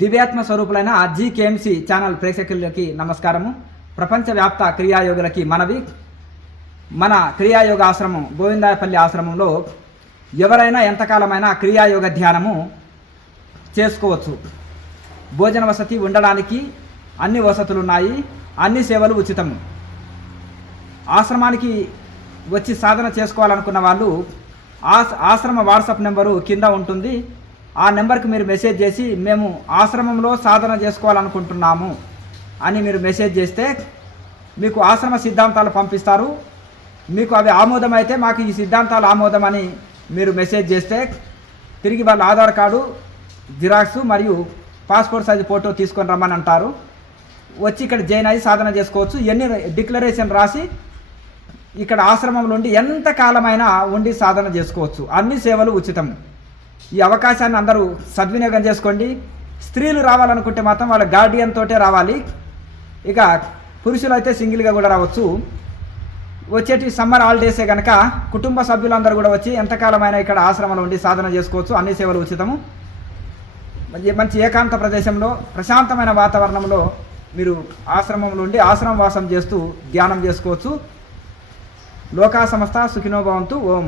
దివ్యాత్మ స్వరూపులైన జీకేఎంసీ ఛానల్ ప్రేక్షకులకి నమస్కారము. ప్రపంచవ్యాప్త క్రియాయోగులకి మనవి. మన క్రియాయోగ ఆశ్రమం గోవిందాయపల్లి ఆశ్రమంలో ఎవరైనా ఎంతకాలమైనా క్రియాయోగ ధ్యానము చేసుకోవచ్చు. భోజన వసతి ఉండడానికి అన్ని వసతులు ఉన్నాయి. అన్ని సేవలు ఉచితము. ఆశ్రమానికి వచ్చి సాధన చేసుకోవాలనుకున్న వాళ్ళు ఆశ్రమ వాట్సాప్ నెంబరు కింద ఉంటుంది. ఆ నెంబర్కి మీరు మెసేజ్ చేసి మేము ఆశ్రమంలో సాధన చేసుకోవాలనుకుంటున్నాము అని మీరు మెసేజ్ చేస్తే మీకు ఆశ్రమ సిద్ధాంతాలు పంపిస్తారు. మీకు అవి ఆమోదమైతే మాకు ఈ సిద్ధాంతాలు ఆమోదం అని మీరు మెసేజ్ చేస్తే తిరిగి వాళ్ళ ఆధార్ కార్డు జిరాక్స్ మరియు పాస్పోర్ట్ సైజు ఫోటో తీసుకొని రమ్మని అంటారు. వచ్చి ఇక్కడ జాయిన్ అయ్యి సాధన చేసుకోవచ్చు. ఎన్ని డిక్లరేషన్ రాసి ఇక్కడ ఆశ్రమంలో ఉండి ఎంతకాలమైనా ఉండి సాధన చేసుకోవచ్చు. అన్ని సేవలు ఉచితం. ఈ అవకాశాన్ని అందరూ సద్వినియోగం చేసుకోండి. స్త్రీలు రావాలనుకుంటే మాత్రం వాళ్ళ గార్డియన్ తోటే రావాలి. ఇక పురుషులు అయితే సింగిల్గా కూడా రావచ్చు. వచ్చేటి సమ్మర్ హాలిడేసే కనుక కుటుంబ సభ్యులందరూ కూడా వచ్చి ఎంతకాలమైనా ఇక్కడ ఆశ్రమంలో ఉండి సాధన చేసుకోవచ్చు. అన్ని సేవలు ఉచితము. మంచి ఏకాంత ప్రదేశంలో ప్రశాంతమైన వాతావరణంలో మీరు ఆశ్రమంలో ఉండి ఆశ్రమ వాసం చేస్తూ ధ్యానం చేసుకోవచ్చు. లోకా సమస్త సుఖినో భవంతు. ఓం.